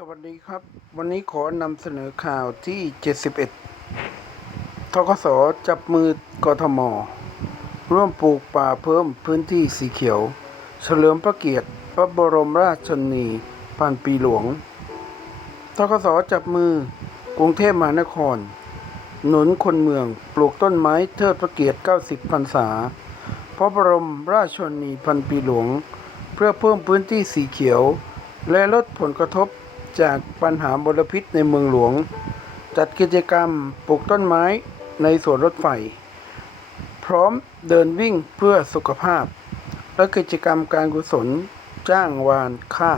สวัสดีครับ วันนี้ขอนำเสนอข่าวที่ 71ทกสจับมือกทม ร่วมปลูกป่าเพิ่มพื้นที่สีเขียว เฉลิมพระเกียรติ พระบรมราชชนีพันปีหลวงทกสจับมือกรุงเทพมหานคร หนุนคนเมืองปลูกต้นไม้เทิดพระเกียรติ 90พรรษา พระบรมราชชนีพันปีหลวง เพื่อเพิ่มพื้นที่สีเขียว และลดผลกระทบ จากปัญหามลพิษในเมืองหลวง จัดกิจกรรมปลูกต้นไม้ในสวนรถไฟ พร้อมเดินวิ่งเพื่อสุขภาพ และกิจกรรมการกุศลจ้างวานค่า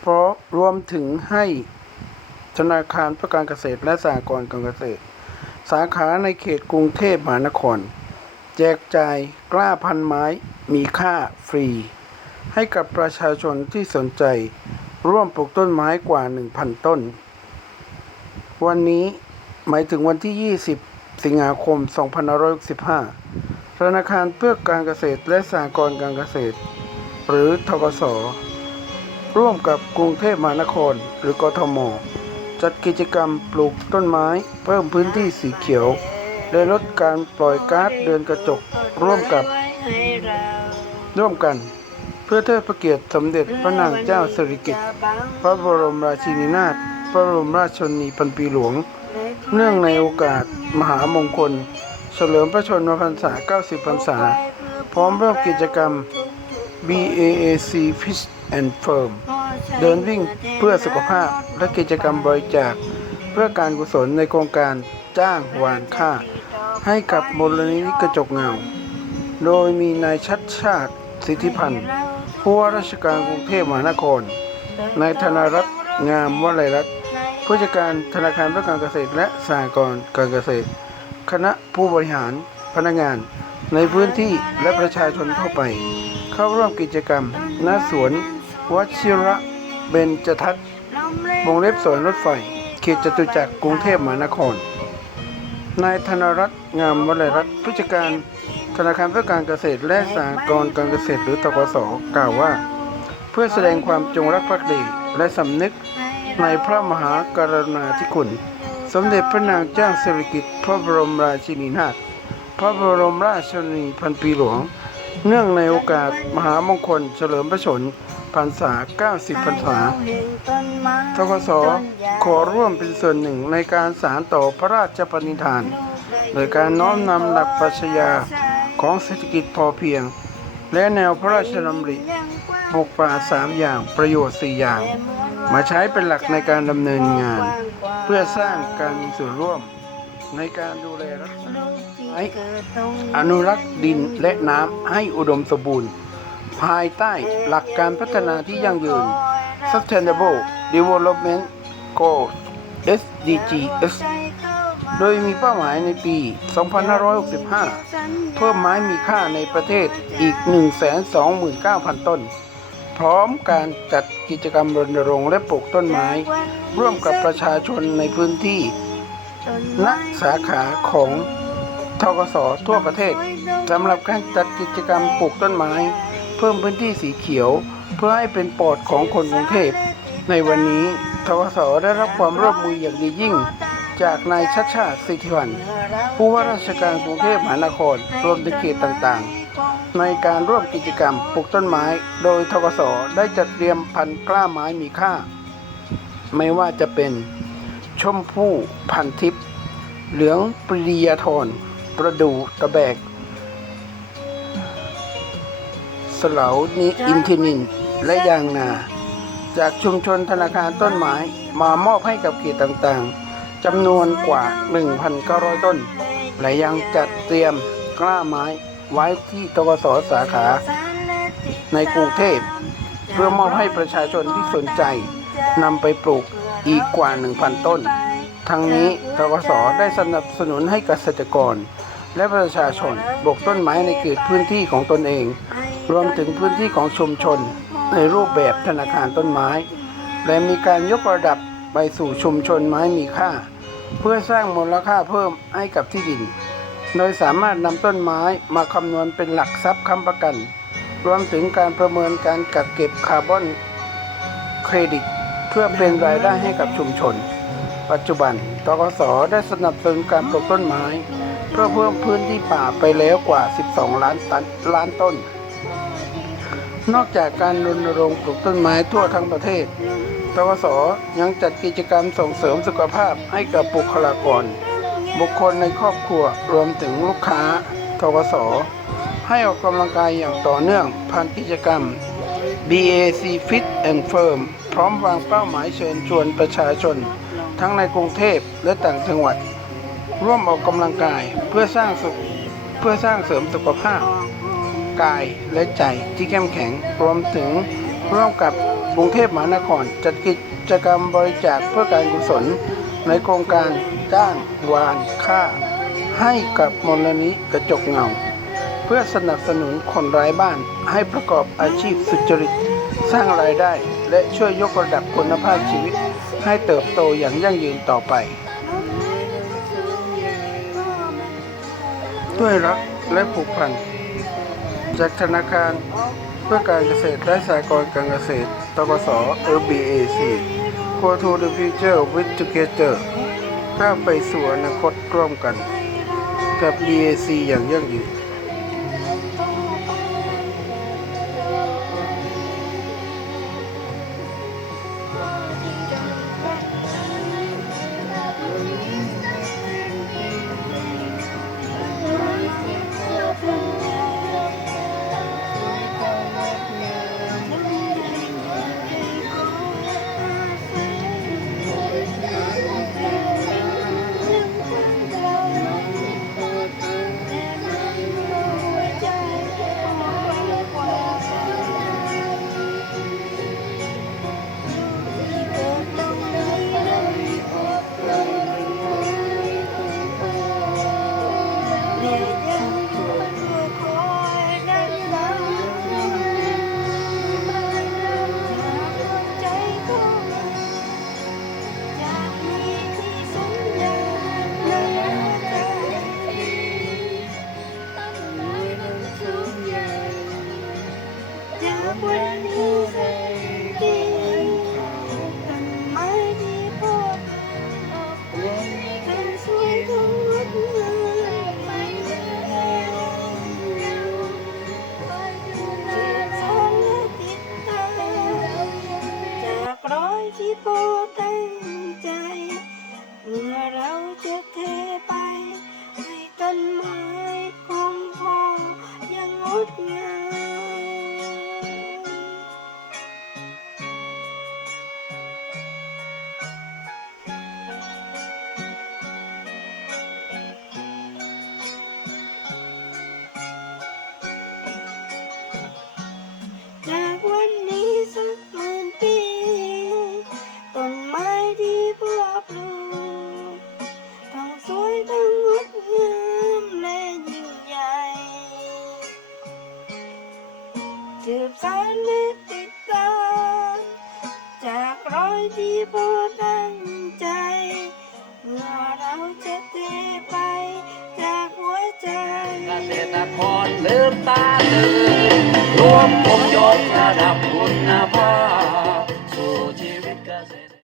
เพราะรวมถึงให้ธนาคารเพื่อการเกษตรและสหกรณ์การเกษตร สาขาในเขตกรุงเทพมหานคร แจกจ่ายกล้าพันไม้มีค่าฟรี ให้กับประชาชนที่สนใจ ร่วมปลูกต้นไม้กว่า 1,000 ต้น วันนี้หมายถึงวันที่ 20 สิงหาคม 2565ธนาคารเพื่อการเกษตรและสหกรณ์การเกษตร หรือทกส ร่วมกับกรุงเทพมหานคร หรือกทม จัดกิจกรรมปลูกต้นไม้ เพิ่มพื้นที่สีเขียว และลดการปล่อยก๊าซเรือนกระจกร่วมกับ ร่วมกัน เพื่อเทิดพระเกียรติสมเด็จพระนางเจ้าสิริกิติ์พระบรมราชินีนาถพระบรมราชชนนีพันปีหลวง เนื่องในโอกาสมหามงคล เฉลิมพระชนมพรรษา 90 พรรษา พร้อมร่วมกิจกรรม BAAC Fish and Firm เดินวิ่งเพื่อสุขภาพและกิจกรรมบริจาค เพื่อการกุศลในโครงการจ้างวานค่า ให้กับมูลนิธิกระจกเงา โดยมีนายชัดชาติสิทธิพันธ์ ผู้ว่าราชการกรุงเทพมหานคร นายธนรัตน์งามวลัยรัตน์ผู้จัดการธนาคารเพื่อการเกษตรและสหกรณ์การเกษตร คณะผู้บริหารพนักงาน ในพื้นที่และประชาชนทั่วไป เข้าร่วมกิจกรรมณสวนวชิระเบญจทัศน์วงเล็บสวนรถไฟเขตจตุจักรกรุงเทพมหานครนายธนรัตน์งามวลัยรัตน์ผู้จัดการ ธนาคารเพื่อการเกษตรและสหกรณ์การเกษตรหรือทกสกล่าวว่า เพื่อแสดงความจงรักภักดีและสำนึกในพระมหากรุณาธิคุณ สมเด็จพระนางเจ้าสิริกิติ์พระบรมราชินีนาถพระบรมราชชนนีพันปีหลวง เนื่องในโอกาสมหามงคลเฉลิมพระชนมพรรษา 90 พรรษาทกสขอร่วมเป็นส่วนหนึ่งในการสารต่อพระราชปณิธาน โดยการน้อมนำหลักปรัชญา ของเศรษฐกิจพอเพียง และแนวพระราชดำริปกป่าสามอย่างประโยชน์สี่อย่าง มาใช้เป็นหลักในการดำเนินงาน เพื่อสร้างการมีส่วนร่วมในการดูแลรักษาอนุรักษ์ดินและน้ำให้อุดมสมบูรณ์ ภายใต้หลักการพัฒนาที่ยั่งยืน Sustainable Development Goals SDGs โดยมีเป้าหมายในปี 2565 เพิ่มไม้มีค่าในประเทศอีก 129,000 ต้น พร้อมการจัดกิจกรรมรณรงค์และปลูกต้นไม้ ร่วมกับประชาชนในพื้นที่ ณ สาขาของทกสทั่วประเทศสำหรับการจัดกิจกรรมปลูกต้นไม้ เพิ่มพื้นที่สีเขียว เพื่อให้เป็นปอดของคนกรุงเทพในวันนี้ ทกสได้รับความร่วมมืออย่างดียิ่ง จากนายชัดชาติสิทธิพันผู้ว่าราชการกรุงเทพมหานครรวมถึงเขตต่างๆ ในการร่วมกิจกรรมปลูกต้นไม้ โดยทกสได้จัดเตรียมพันธุ์กล้าไม้มีค่า ไม่ว่าจะเป็นชมพู่พันทิพย์เหลืองปรียาธรประดูตะแบกสเลานิอินทินิน และยางนา จากชุมชนธนาคารต้นไม้มามอบให้กับเขตต่างๆจำนวนกว่า 1,900 ต้น และยังจัดเตรียมกล้าไม้ไว้ที่ตกสสาขา ในกรุงเทพ เพื่อมอบให้ประชาชนที่สนใจนำไปปลูกอีกกว่า 1,000 ต้น ทั้งนี้ทกสได้สนับสนุนให้เกษตรกร และประชาชนปลูกต้นไม้ในเขตพื้นที่ของตนเอง รวมถึงพื้นที่ของชุมชน ในรูปแบบธนาคารต้นไม้ และมีการยกระดับไปสู่ชุมชนไม้มีค่า เพื่อสร้างมูลค่าเพิ่มให้กับที่ดิน โดยสามารถนำต้นไม้มาคำนวณเป็นหลักทรัพย์ค้ำประกัน รวมถึงการประเมินการกักเก็บคาร์บอนเครดิต เพื่อเป็นรายได้ให้กับชุมชน ปัจจุบันตกสได้สนับสนุนการปลูกต้นไม้ เพื่อเพิ่มพื้นที่ป่าไปแล้วกว่า 12 ล้านตันล้านต้น นอกจากการรณรงค์ปลูกต้นไม้ทั่วทั้งประเทศตกสยังจัดกิจกรรมส่งเสริมสุขภาพให้กับบุคลากร บุคคลในครอบครัวรวมถึงลูกค้าทกสให้ออกกำลังกายอย่างต่อเนื่องผ่านกิจกรรม BAC Fit and Firm พร้อมวางเป้าหมายเชิญชวนประชาชน ทั้งในกรุงเทพและต่างจังหวัด ร่วมออกกำลังกายเพื่อสร้างสุขเพื่อสร้างเสริมสุขภาพ กายและใจที่เข้มแข็งรวมถึงร่วมกับกรุงเทพมหานคร จัดกิจกรรมบริจาคเพื่อการกุศล ในโครงการจ้างวานค่า ให้กับมลนิธิกระจกเงา เพื่อสนับสนุนคนไร้บ้านให้ประกอบอาชีพสุจริต สร้างรายได้และช่วยยกระดับคุณภาพชีวิต ให้เติบโตอย่างยั่งยืนต่อไป ด้วยรักและผูกพัน จากธนาคารเพื่อการเกษตรและสหกรณ์การเกษตรตกส LBAC Go to the future with together ก้าวไปสู่อนาคตร่วมกัน กับ BAC อย่างยั่งยืน จ ยที่ผู้ตั้งใจเมื่อเราจะเทไปจากหัวใจเกษตรกรลืมตาตื่นรวมผมยกระดับคุณภาพ